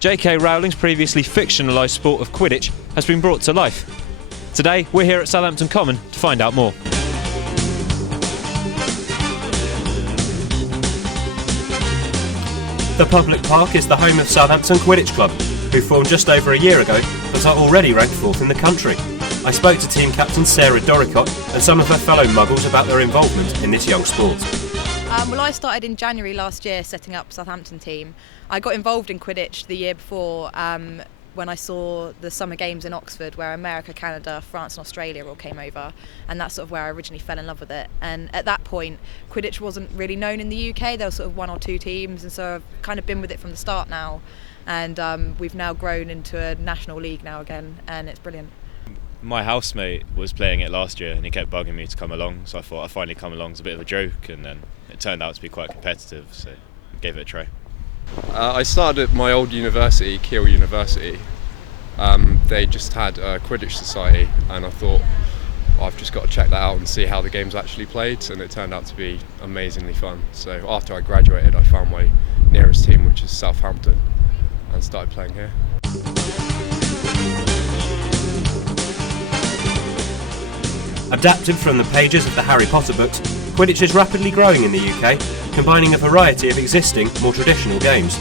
J.K. Rowling's previously fictionalised sport of Quidditch has been brought to life. Today, we're here at Southampton Common to find out more. The public park is the home of Southampton Quidditch Club, who formed just over a year ago but are already ranked 4th in the country. I spoke to team captain Sarah Doricott and some of her fellow Muggles about their involvement in this young sport. Well, I started in January last year setting up Southampton team. I got involved in Quidditch the year before when I saw the summer games in Oxford where America, Canada, France and Australia all came over, and that's sort of where I originally fell in love with it. And at that point Quidditch wasn't really known in the UK, there were sort of 1 or 2 teams, and so I've kind of been with it from the start now, and we've now grown into a national league now again, and it's brilliant. My housemate was playing it last year and he kept bugging me to come along, so I thought I'd finally come along as a bit of a joke, and then it turned out to be quite competitive, so I gave it a try. I started at my old university, Keele University. They just had a Quidditch society, and I thought I've just got to check that out and see how the game's actually played, and it turned out to be amazingly fun. So after I graduated I found my nearest team, which is Southampton, and started playing here. Adapted from the pages of the Harry Potter books, Quidditch is rapidly growing in the UK, combining a variety of existing, more traditional games.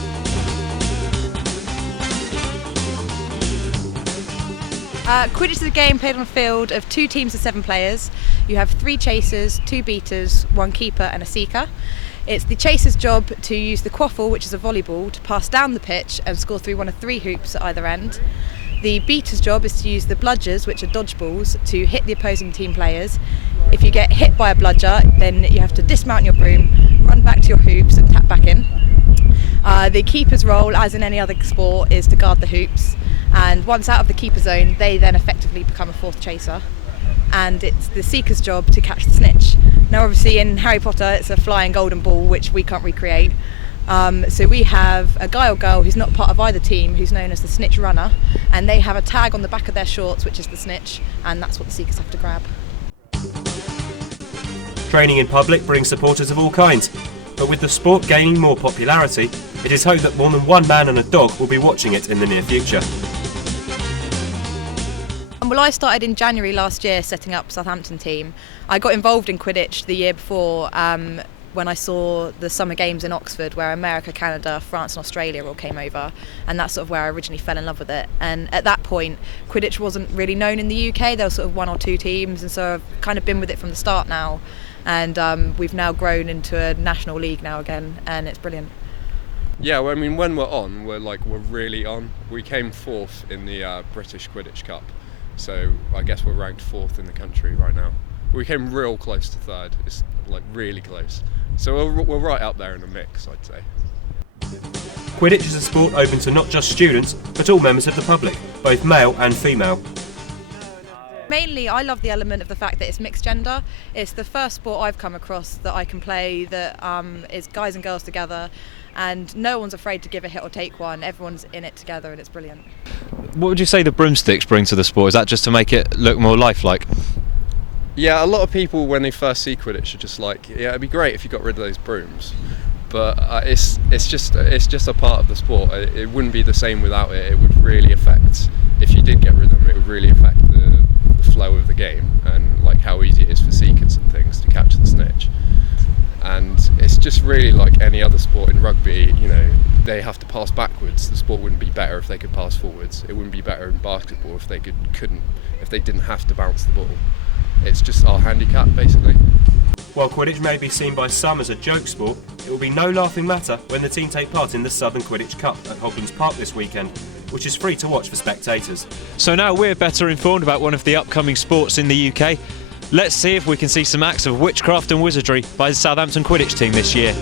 Quidditch is a game played on a field of 2 teams of 7 players. You have 3 chasers, 2 beaters, 1 keeper and a seeker. It's the chaser's job to use the quaffle, which is a volleyball, to pass down the pitch and score through one of 3 hoops at either end. The beater's job is to use the bludgers, which are dodgeballs, to hit the opposing team players. If you get hit by a bludger, then you have to dismount your broom, run back to your hoops and tap back in. The keeper's role, as in any other sport, is to guard the hoops, and once out of the keeper zone they then effectively become a 4th chaser, and it's the seeker's job to catch the snitch. Now obviously in Harry Potter it's a flying golden ball, which we can't recreate, so we have a guy or girl who's not part of either team, who's known as the snitch runner, and they have a tag on the back of their shorts which is the snitch, and that's what the seekers have to grab. Training in public brings supporters of all kinds, but with the sport gaining more popularity, it is hoped that more than 1 man and a dog will be watching it in the near future. Well, I started in January last year setting up Southampton team. I got involved in Quidditch the year before when I saw the summer games in Oxford where America, Canada, France and Australia all came over, and that's sort of where I originally fell in love with it. And at that point Quidditch wasn't really known in the UK, there were sort of 1 or 2 teams, and so I've kind of been with it from the start now, and we've now grown into a national league now again, and it's brilliant. Yeah, well, I mean, when we're on, we're really on. We came 4th in the British Quidditch Cup, so I guess we're ranked 4th in the country right now. We came real close to 3rd, it's really close. So we're right up there in the mix, I'd say. Quidditch is a sport open to not just students, but all members of the public, both male and female. Mainly I love the element of the fact that it's mixed gender. It's the first sport I've come across that I can play that is guys and girls together, and no one's afraid to give a hit or take one. Everyone's in it together and it's brilliant. What would you say the broomsticks bring to the sport? Is that just to make it look more lifelike? Yeah, a lot of people when they first see Quidditch are just like, yeah, it'd be great if you got rid of those brooms, but it's just a part of the sport. It wouldn't be the same without it. It would really affect, if you did get rid of them, it would really affect the flow of the game, and how easy it is for seekers and things to catch the snitch. And it's just really like any other sport. In rugby, they have to pass backwards. The sport wouldn't be better if they could pass forwards. It wouldn't be better in basketball if they didn't have to bounce the ball. It's just our handicap, basically. While Quidditch may be seen by some as a joke sport, it will be no laughing matter when the team take part in the Southern Quidditch Cup at Hoglands Park this weekend, which is free to watch for spectators. So now we're better informed about one of the upcoming sports in the UK. Let's see if we can see some acts of witchcraft and wizardry by the Southampton Quidditch team this year.